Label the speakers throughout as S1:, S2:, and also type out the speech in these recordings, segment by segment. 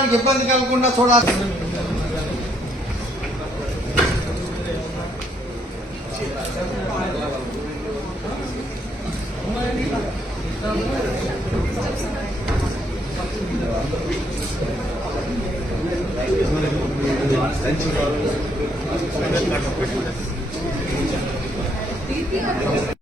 S1: పర్యావరణానికి ఇబ్బంది కలగకుండా చూడాలి
S2: ఈరోజు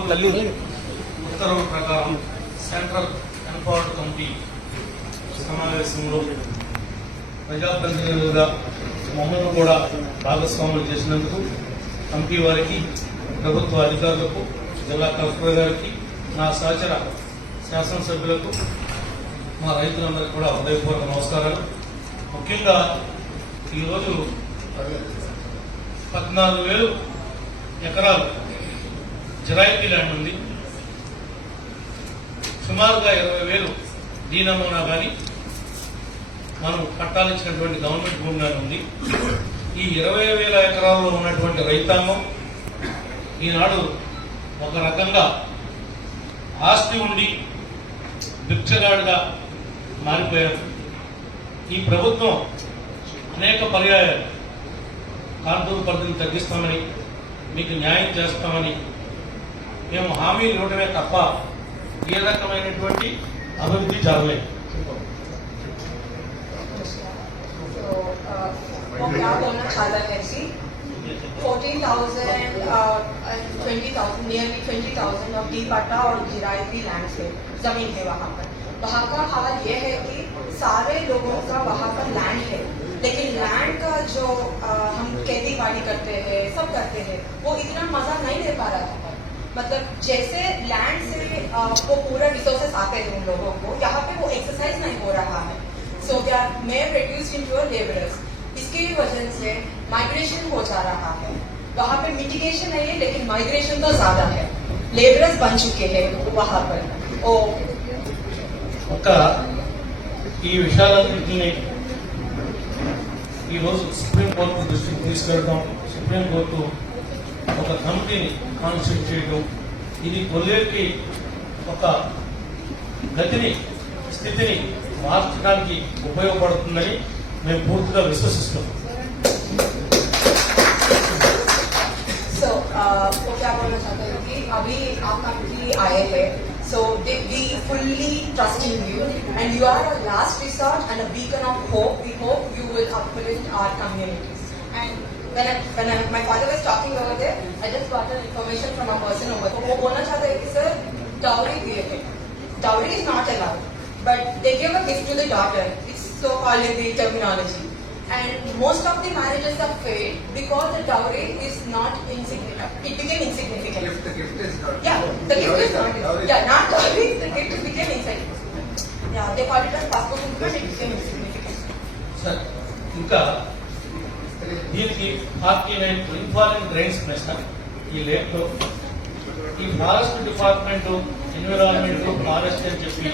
S2: సుప్రీంకోర్టు ఉత్తర్వుల ప్రకారం సెంట్రల్ ఎన్పవర్డ్ కమిటీ సమావేశంలో ప్రజాప్రతినిధులుగా మమ్మల్ని కూడా భాగస్వాములు చేసినందుకు కమిటీ వారికి ప్రభుత్వ అధికారులకు జిల్లా కలెక్టర్ గారికి నా సహచర శాసనసభ్యులకు మా రైతులందరికీ కూడా హృదయపూర్వక నమస్కారాలు. ముఖ్యంగా ఈరోజు పద్నాలుగు వేలు ఎకరాలు జరాయితీ ల్యాండ్ ఉంది. సుమారుగా ఇరవై వేలు దీ నమూనా కానీ మనం కట్టాల్సినటువంటి గవర్నమెంట్ భూమి కానీ ఉంది. ఈ ఇరవై వేల ఎకరాల్లో ఉన్నటువంటి రైతాంగం ఈనాడు ఒక రకంగా ఆస్తి ఉండి భిక్షగాడుగా మారిపోయారు. ఈ ప్రభుత్వం అనేక పర్యాయాలు కాంటూరు పరిధిని తగ్గిస్తామని మీకు న్యాయం చేస్తామని మేము హామీలు ఇవ్వడమే తప్ప ఏ రకమైనటువంటి అభివృద్ధి జరగలేదు
S3: So, uh, वो क्या बोलना चाहता है सी fourteen thousand twenty thousand nearly twenty thousand of the पट्टा और जिरायती लैंड है जमीन है वहाँ पर वहाँ का हाल ये है कि सारे लोगों का वहाँ पर लैंड है लेकिन लैंड का जो अ, हम खेती बाड़ी करते हैं सब करते हैं वो इतना मजा नहीं ले पा रहा था मतलब जैसे लैंड से अ, वो पूरा रिसोर्सेस आते हैं उन लोगों को यहाँ पे वो एक्सरसाइज नहीं हो रहा है so they are may reduce in your labourers इसकी वजह से माइग्रेशन हो जा रहा है वहाँ पे मिटिगेशन नहीं है लेकिन माइग्रेशन तो ज्यादा है लेबरर्स बन चुके हैं वहाँ पर ओ
S2: ఒక ఈ విషయాలన్నింటినీ ఈరోజు సుప్రీంకోర్టు దృష్టికి తీసుకెళ్ళడం సుప్రీంకోర్టు ఒక కమిటీని కాన్స్టిట్యూట్ చేయడం ఇది కొల్లేరుకి ఒక గతిని స్థితిని మార్చడానికి ఉపయోగపడుతుందని మేము పూర్తిగా విశ్వసిస్తున్నాం
S3: सो वो क्या बोलना चाहते हैं कि अभी आप कंट्री आए हैं so we fully trust in you and you are a last resort and a beacon of hope we hope you will uplift our communities and when I, when I, my father was talking over there, I just got an information from a person over there. वो बोलना चाहता है dowry Dowry is not allowed, but they give a gift to the daughter. It's so called the terminology. And most of the marriages are failed because the dowry is not insignificant. It became insignificant.
S4: If the gift is not.
S3: Yeah, the gift is not. Yeah, not dowry. The gift became insignificant. Yeah, they call it as passport, but it became insignificant.
S2: Sir, ఇంకా దీనికి forty nine ఇన్ఫాలింగ్ drains ప్రశ్న ఈ లేక్లో ఈ forest department environment forest అని చెప్పి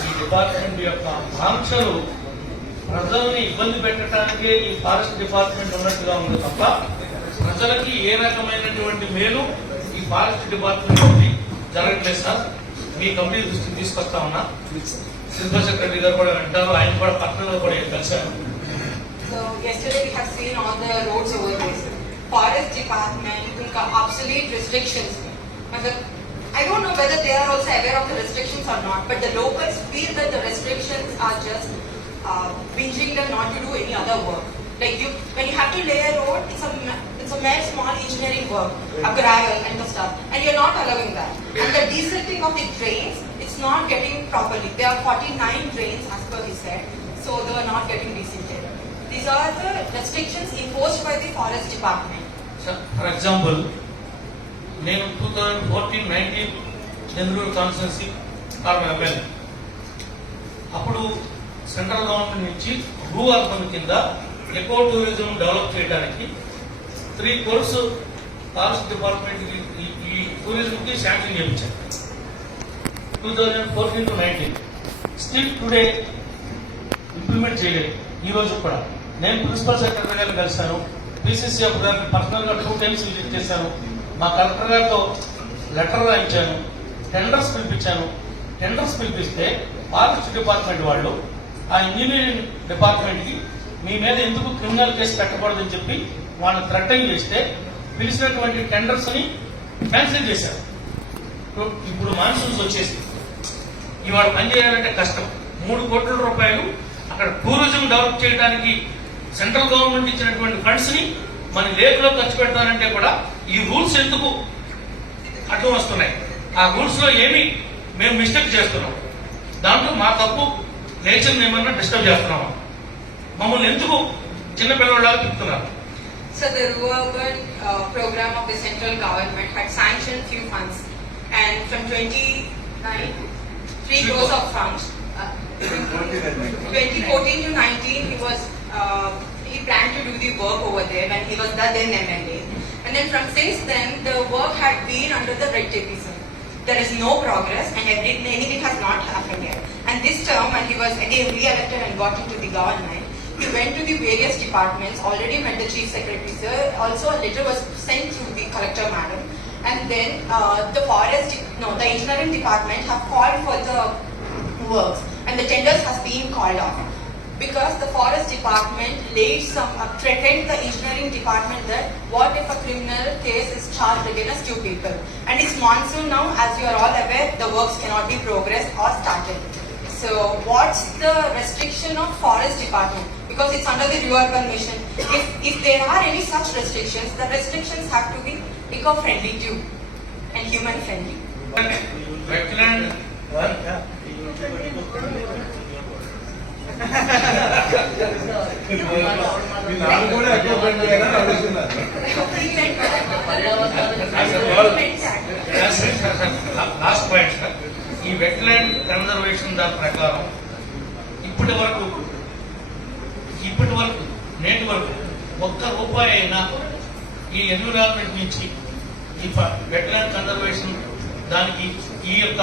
S2: ఈ department యొక్క ఆంక్షలు ప్రజల్ని ఇబ్బంది పెట్టడానికే ఈ ఫారెస్ట్ డిపార్ట్మెంట్ ఉన్నట్టుగా ఉంది తప్ప ప్రజలకి ఏ రకమైనటువంటి మేలు ఈ ఫారెస్ట్ డిపార్ట్మెంట్ నుండి జరగట్లేదు సార్. మీ కమిటీ దృష్టికి తీసుకొస్తా ఉన్నా. శిల్ప సెక్రటరీ గారు కూడా వింటారు. ఆయన కూడా పట్టణంలో కూడా కలిశాను
S3: So yesterday we have seen on the roads over there, forest department, उनका obsolete restrictions. मतलब, I don't know whether they are also aware of the restrictions or not, but the locals feel that the restrictions are just uh, binging them not to do any other work. Like you, when you have to lay a road, it's a ma- it's a mere small engineering work, a gravel and the stuff, and you're not allowing that. And the desilting of the drains, it's not getting properly. There are 49 drains as per he said, so they are not getting desilted. These are the restrictions imposed by the forest department.
S2: For example నేను two thousand fourteen nineteen Chandrur constituency కారణం అప్పుడు central government నుంచి rurban కింద eco tourism develop చేయడానికి three crores forest department ఈ టూరిజంకి sanction చేయించారు. Two thousand fourteen to nineteen still today implement చేయలేదు. ఈ రోజు కూడా. నేను ప్రిన్సిపల్ సెక్రటరీ గారిని కలిశాను. పిసిసి గారిని పర్సనల్గా టూ టైమ్స్ విజిట్ చేశాను. మా కలెక్టర్ గారితో లెటర్ రాయించాను. టెండర్స్ పిలిపించాను. టెండర్స్ పిలిపిస్తే ఫారెస్ట్ డిపార్ట్మెంట్ వాళ్ళు ఆ ఇంజనీరింగ్ డిపార్ట్మెంట్కి మీ మీద ఎందుకు క్రిమినల్ కేసు పెట్టకూడదని చెప్పి వాళ్ళని థ్రెటన్ చేస్తే పిలిచినటువంటి టెండర్స్ని క్యాన్సిల్ చేశారు. ఇప్పుడు మాన్సూన్స్ వచ్చేసి ఇవాళ పని చేయాలంటే కష్టం. మూడు కోట్ల రూపాయలు అక్కడ టూరిజం డెవలప్ చేయడానికి సెంట్రల్ గవర్నమెంట్ ఇచ్చినటువంటి ఫండ్స్ని మన లేకులో ఖర్చు పెడతానంటే కూడా ఈ రూల్స్ ఎందుకు అడ్డు వస్తున్నాయి? ఆ రూల్స్లో ఏమి మేము మిస్టేక్ చేస్తున్నాం. దాంట్లో మా తప్పు నేచర్ ఏమన్నా డిస్టర్బ్ చేస్తున్నామా? మమ్మల్ని ఎందుకు చిన్న పిల్లవాళ్ళగా తిప్పుతున్నారు?
S3: So the rural uh, program of the central government had sanctioned few funds, and from 29, three crores of funds. Uh, 2014 to 19, he was uh, he planned to do the work over there when he was the then MLA, and then from since then the work had been under the red tapeism. There is no progress, and every, anything has not happened yet. And this term, when he was again re-elected and got into the government, he went to the various departments, already met the chief secretary, sir. Also, a letter was sent to the collector madam. And then uh, the forest, no, the engineering department have called for the works and the tenders has been called off because the forest department laid some uh, threatened the engineering department that what if a criminal case is charged against you people? And it's monsoon now as you are all aware the works cannot be progressed or started. So what's the restriction of forest department? Because it's under the reurban commission. if if there are any such restrictions the restrictions have to be eco friendly too and
S1: human friendly
S2: wetland. Last point ఈ wetland conservation దాని ప్రకారం ఇప్పటి వరకు ఇప్పటి వరకు నేటి వరకు ఒక్క రూపాయి అయినా ఈ ఎన్విరాన్మెంట్ నుంచి ఈ వెట్లాండ్ కన్జర్వేషన్ దానికి ఈ యొక్క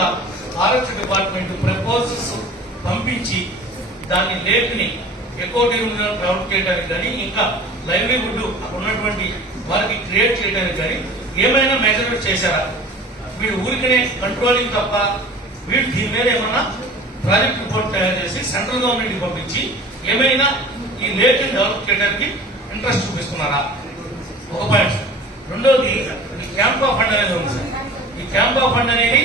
S2: ఆరోగ్య డిపార్ట్మెంట్ ప్రపోజల్స్ పంపించి దాని లేఖని ఎక్కువ టూరిజం డెవలప్ చేయడానికి కానీ ఇంకా లైవ్లీహుడ్ ఉన్నటువంటి వారికి క్రియేట్ చేయడానికి కానీ ఏమైనా మెజర్మెంట్ చేశారా? వీడు ఊరికనే కంట్రోలింగ్ తప్ప వీడు దీని మీద ఏమన్నా ప్రాజెక్ట్ రిపోర్ట్ తయారు చేసి సెంట్రల్ గవర్నమెంట్కి పంపించి ఏమైనా ఈ లేక్ డెవలప్ చేయడానికి ఇంట్రెస్ట్ చూపిస్తున్నారా? ఒక పాయింట్ రెండోది ఈ క్యాంపా ఫండ్ అనేది ఉంది సార్. ఈ క్యాంపా ఫండ్ అనేది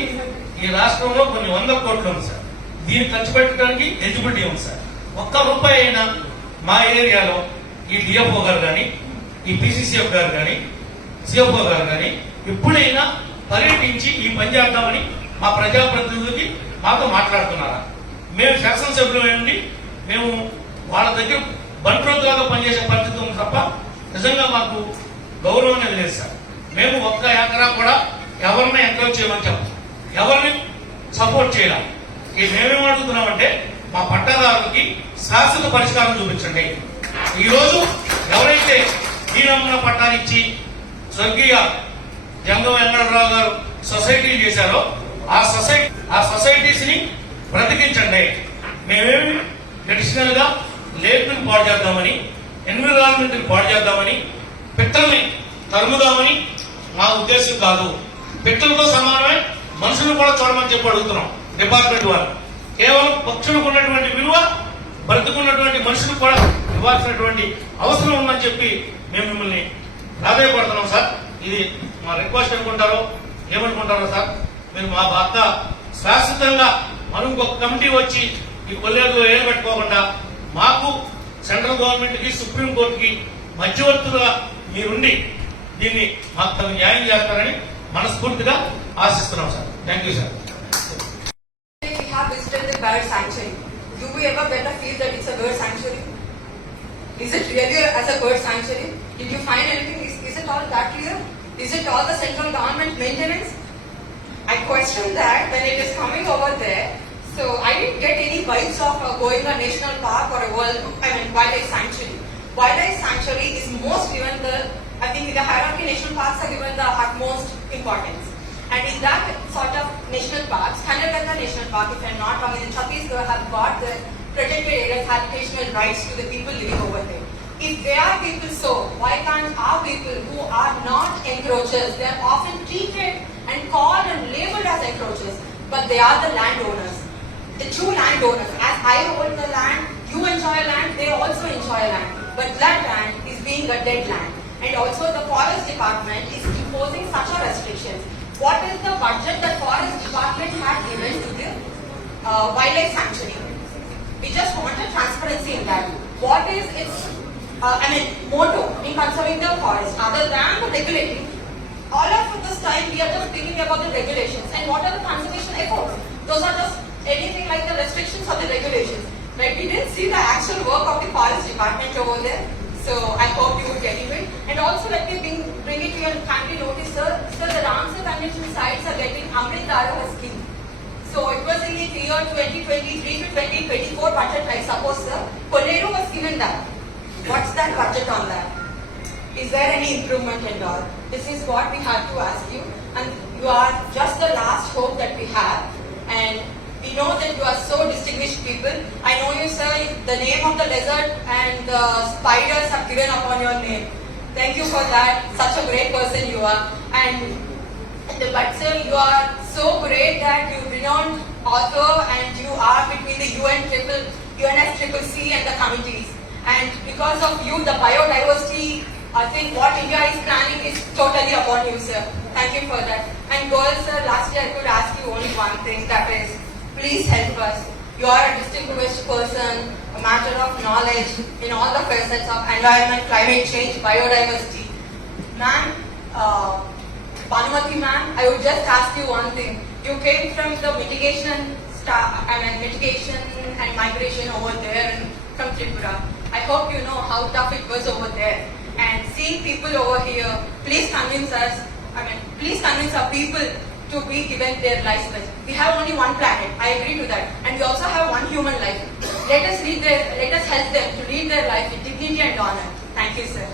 S2: ఈ రాష్ట్రంలో కొన్ని వందల కోట్లు ఉంది సార్. దీన్ని ఖర్చు పెట్టడానికి ఎలిజిబిలిటీ ఉంది సార్. ఒక్క రూపాయి అయినా మా ఏరియాలో ఈ డిఎఫ్ఓ గారు కానీ ఈ పిసిసిఎఫ్ గారు కానీ సిఎఫ్ఓ గారు కానీ ఎప్పుడైనా పర్యటించి ఈ పని చేద్దామని మా ప్రజాప్రతినిధులకి మాతో మాట్లాడుతున్నారా? మేము శాసనసభ్యులండి మేము వాళ్ళ దగ్గర బంట్రోతులాగా పనిచేసే పరిస్థితి ఉంది తప్ప నిజంగా మాకు గౌరవం అనేది లేదు సార్. మేము ఒక్క ఎకరా కూడా ఎవరిని ఎంకరేజ్ చేయమని చెప్పం. ఎవరిని సపోర్ట్ చేయాలి. ఈ మేమేం అడుగుతున్నామంటే మా పట్టాదారులకి శాశ్వత పరిష్కారం చూపించండి. ఈరోజు ఎవరైతే ఈ నమూనా పట్టాలు ఇచ్చి స్వర్గీయ జంగం వెంకటరావు గారు సొసైటీలు చేశారో ఆ సొసైటీ ఆ సొసైటీస్ని బ్రతికించండి. మేమేమి ట్రెడిషనల్గా లేకుని పాడు చేద్దామని ఎన్విరాన్మెంట్ పాడు చేద్దామని పిట్టల్ని తరుముదామని మా ఉద్దేశం కాదు. పిట్టలతో సమానమే మనుషులు కూడా చూడమని చెప్పి అడుగుతున్నాం. డిపార్ట్మెంట్ వారు కేవలం పక్షులకు ఉన్నటువంటి విలువ బ్రతుకున్నటువంటి మనుషులు కూడా ఇవ్వాల్సినటువంటి అవసరం ఉందని చెప్పి మేము మిమ్మల్ని ప్రాధాయపడుతున్నాం సార్. ఇది మా రిక్వెస్ట్ అనుకుంటారో ఏమనుకుంటారో సార్ మీరు మా భర్త శాశ్వతంగా మనం ఒక కమిటీ వచ్చి ఈ కొల్లేరులో ఏం పెట్టుకోకుండా మాకు సెంట్రల్ గవర్నమెంట్కి సుప్రీం కోర్టుకి మధ్యవర్తులుగా మీరుండి దీన్ని మాకు తగు న్యాయం చేస్తారని మనస్ఫూర్తిగా ఆశిస్తున్నాం sir. Thank you, sir.
S3: We have visited the bird sanctuary. Do we ever get a feel that it's a bird sanctuary? Is it really as a bird sanctuary? Did you find anything? Is, is it all that clear? Is it all the central government maintenance? I question that when it is coming over there. So I didn't get any vibes of uh, going a national park or a world, I mean wildlife sanctuary. Wildlife sanctuary is most given the, I think the hierarchy national parks are given the utmost importance. And in that sort of national parks, Kanaganda National Park, if I'm not wrong, in Chhattisgarh have got the protected areas habitational rights to the people living over there. If they are people so, why can't our people who are not encroachers, they are often treated and called and labeled as encroachers, but they are the landowners, the true landowners. As I hold the land, you enjoy land, they also enjoy land. But that land is being a dead land. And also the forest department is imposing such a restrictions. What is the budget that forest department had given to the uh, wildlife sanctuary? We just wanted transparency in that. What is its, uh, I mean, motto in conserving the forest other than the regulating? All of this time we are just thinking about the regulations and what are the conservation efforts? Those are just anything like the restrictions or the regulations. But we didn't see the actual work of the forest department over there. So I hope you would get it. And also let me bring, bring it to your kindly notice, sir. Sir, the Convention sites are getting Amrit Dharma scheme. So it was in the year 2023 to 2024 budget, I suppose, sir. Polero was given that. What's that budget on that? Is there any improvement and all? This is what we have to ask you. And you are just the last hope that we have. And we know that you are so distinguished people. I know you, sir. The name of the lizard and the spiders have given upon your name. Thank you for that. Such a great person you are. And but sir, you are so great that you renowned author and you are between the UN triple, C and the committees. And because of you, the biodiversity, I think what India is planning is totally upon you, sir. Thank you for that. And girls, sir, lastly, I could ask you only one thing, that is, please help us. You are a distinguished person, a matter of knowledge in all the facets of environment, climate change, biodiversity. Ma'am, uh, Panumati ma'am, I would just ask you one thing. You came from the mitigation staff, I mean mitigation and migration over there and from Tripura. I hope you know how tough it was over there. And seeing people over here, please convince us, I mean, please convince our people to be given their license. We have only one planet, I agree to that. And we also have one human life. Let us, lead their, let us help them to lead their life with dignity and honor. Thank you, sir.